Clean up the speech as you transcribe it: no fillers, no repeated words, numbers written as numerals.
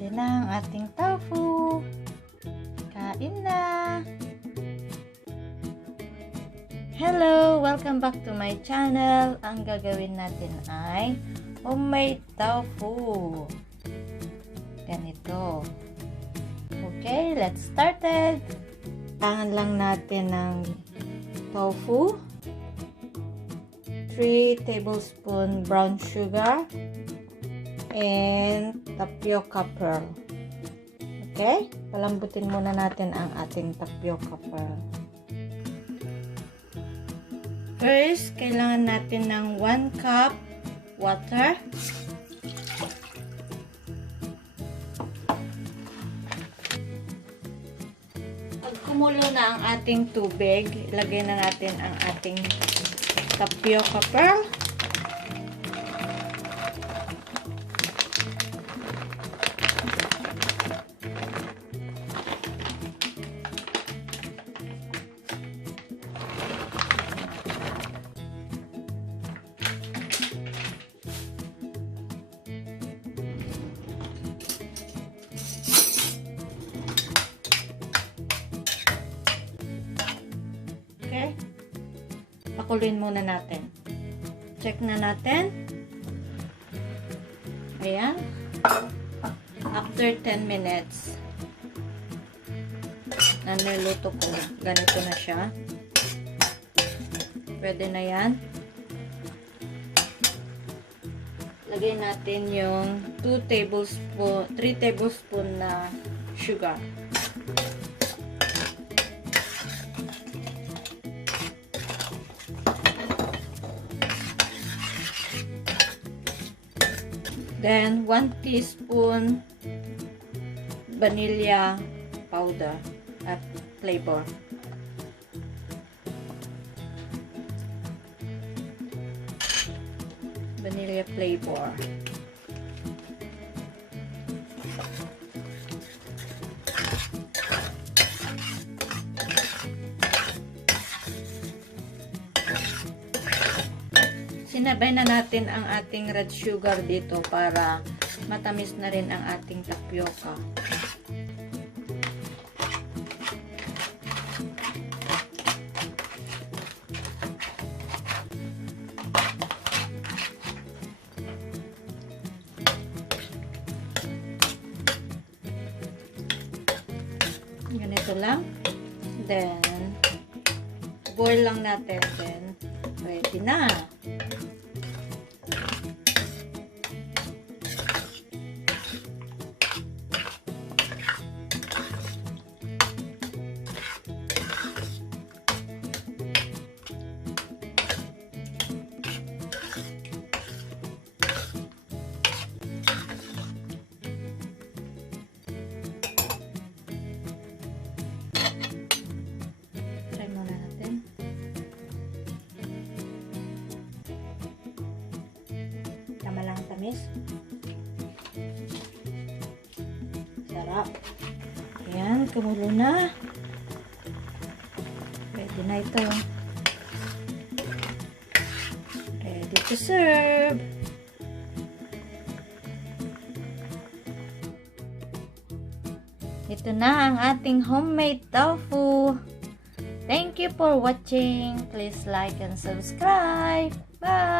Ready na ang ating tofu. Kain na! Hello! Welcome back to my channel. Ang gagawin natin ay homemade tofu. Ganito. Okay, let's start it. Kailangan lang natin ng tofu, 3 tablespoon brown sugar, and tapioca pearl. Okay? Palambutin muna natin ang ating tapioca pearl. First, kailangan natin ng 1 cup water. Pag kumulo na ang ating tubig, ilagay na natin ang ating tapioca pearl. Okay? Pakuluin muna natin. Check na natin. Ayan. After 10 minutes, na niluto ko. Ganito na siya. Pwede na yan. Lagay natin yung 3 tablespoon na sugar. Then, 1 teaspoon vanilla powder at flavor. Vanilla flavor. Sinabay na natin ang ating red sugar dito para matamis na rin ang ating tapioca. Ganito lang. Then, boil lang natin. Then, ready na. Tama lang tamis. Sarap. Ayan, kumulo na. Ready na ito. Ready to serve. Ito na ang ating homemade tofu. Thank you for watching. Please like and subscribe. Bye!